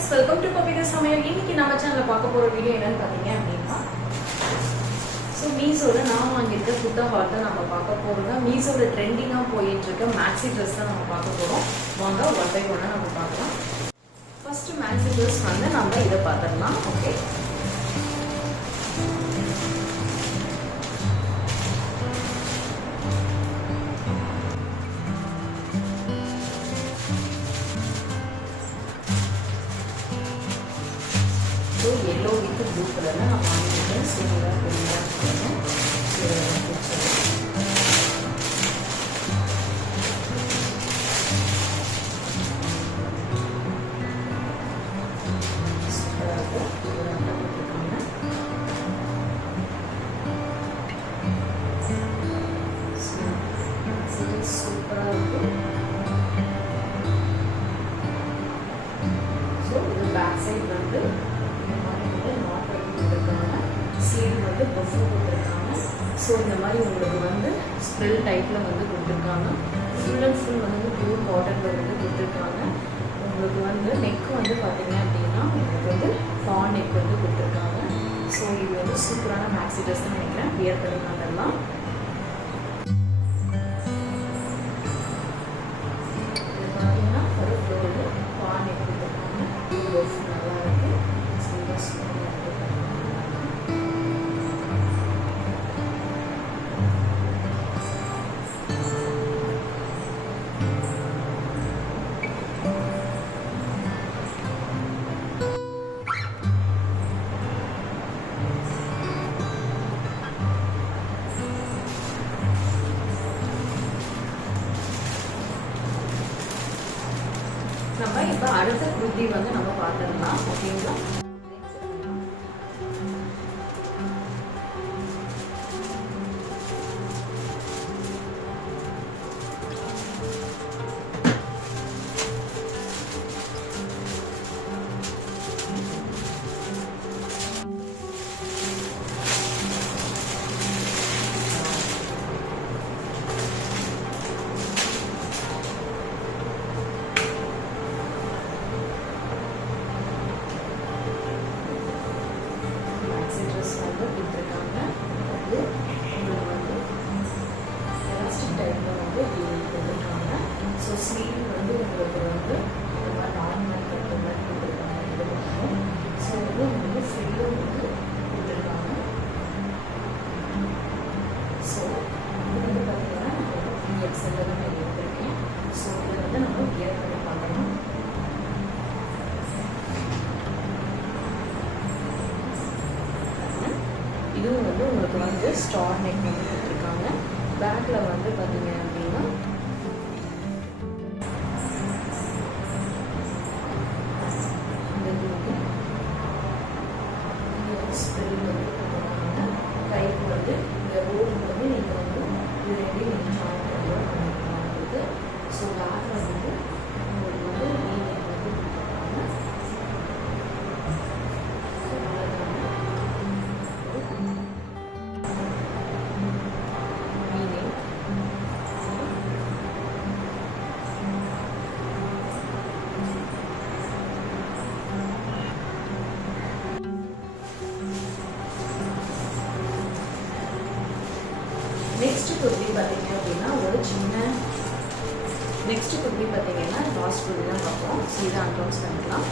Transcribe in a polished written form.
Friends, welcome to Babita சமையல். இன்னைக்கு நம்ம சேனல்ல பார்க்க போற வீடியோ என்னன்னு பாத்தீங்க அப்படின்னா, மீஷோல நான் வாங்கியிருக்க குர்தா ஹால் தான் நம்ம பார்க்க போறோம். மீஷோல ட்ரெண்டிங்கா போயிட்டு இருக்க மேக்ஸி ட்ரெஸ் தான் நம்ம பார்க்க போறோம். வாங்க ஒன் பை ஒன்னா நம்ம பார்க்கலாம். ஃபர்ஸ்ட் மேக்ஸி ட்ரெஸ் வந்து நம்ம இதை பார்த்துடலாம். Okay, yellow with blue colour ना हम वांगिट्टेन सूपरा पेरिया इरुक्कुम सूपरा सो இது பேக் சைடு வந்து பஃப் கொடுத்துருக்காங்க. ஸோ இந்த மாதிரி உங்களுக்கு வந்து ஸ்ப்ரில் டைப்பில் வந்து கொடுத்துருக்காங்க. ஃபுல் அண்ட் ஃபுல் வந்து பியூர் காட்டனில் வந்து கொடுத்துருக்காங்க. உங்களுக்கு வந்து நெக் வந்து பார்த்தீங்க அப்படின்னா உங்களுக்கு வந்து பான் நெக் வந்து கொடுத்துருக்காங்க. ஸோ இது வந்து சூப்பரான மேக்ஸி ட்ரெஸ் தான் நினைக்கிறேன். வியர் பண்ணிக்கலாம். இது பார்த்தீங்கன்னா ஒரு ஃப்ளோரு பான் நெக் கொடுத்துருக்காங்க. இது நல்லா இருக்குது. நம்ம இப்போ அடுத்த குர்த்தி வந்து நம்ம பார்த்துடலாம். ஓகேங்களா, கொடுத்துருக்காங்க. அது உங்களுக்கு வந்து எலாஸ்டிக் டைப்பில் வந்து கொடுத்துருக்காங்க. ஸோ ஸ்லீவ் வந்து உங்களுக்கு வந்து இந்த மாதிரி நார்மல் கட்டுற மாதிரி கொடுத்துருக்காங்க. இது மட்டும் ஸோ வந்து உங்களுக்கு ஃப்ரீயும் வந்து கொடுத்துருக்காங்க. ஸோ இது வந்து பார்த்தீங்கன்னா நம்ம 3XL தான் நான் எடுத்திருக்கேன். ஸோ இதை வந்து நம்ம வியர் பண்ணி பார்க்கணும். இதுவும் வந்து உங்களுக்கு வந்து ஸ்டார் நெக் வந்து கொடுத்துருக்காங்க. பேக்கில் வந்து பார்த்தீங்க அப்படின்னா ஸ்ப்ரில் வந்து கொடுத்துருக்காங்க. கைக்கு வந்து இந்த ரோடு வந்து நீங்கள் வந்து இது ரெடி நீங்கள் ஜாயின் பண்ணலாம் உங்களுக்கு. ஸோ பேக்கில் வந்து உங்களுக்கு வந்து நீங்க வந்து கொடுத்துருக்காங்க. நெக்ஸ்ட் குர்த்தி பார்த்தீங்க அப்படின்னா நெக்ஸ்ட் குர்த்தி பார்த்தீங்கன்னா லாஸ்ட் குர்த்தி தான் பார்ப்போம். ஸோ இதை அன்பாக்ஸ் பண்ணிக்கலாம்.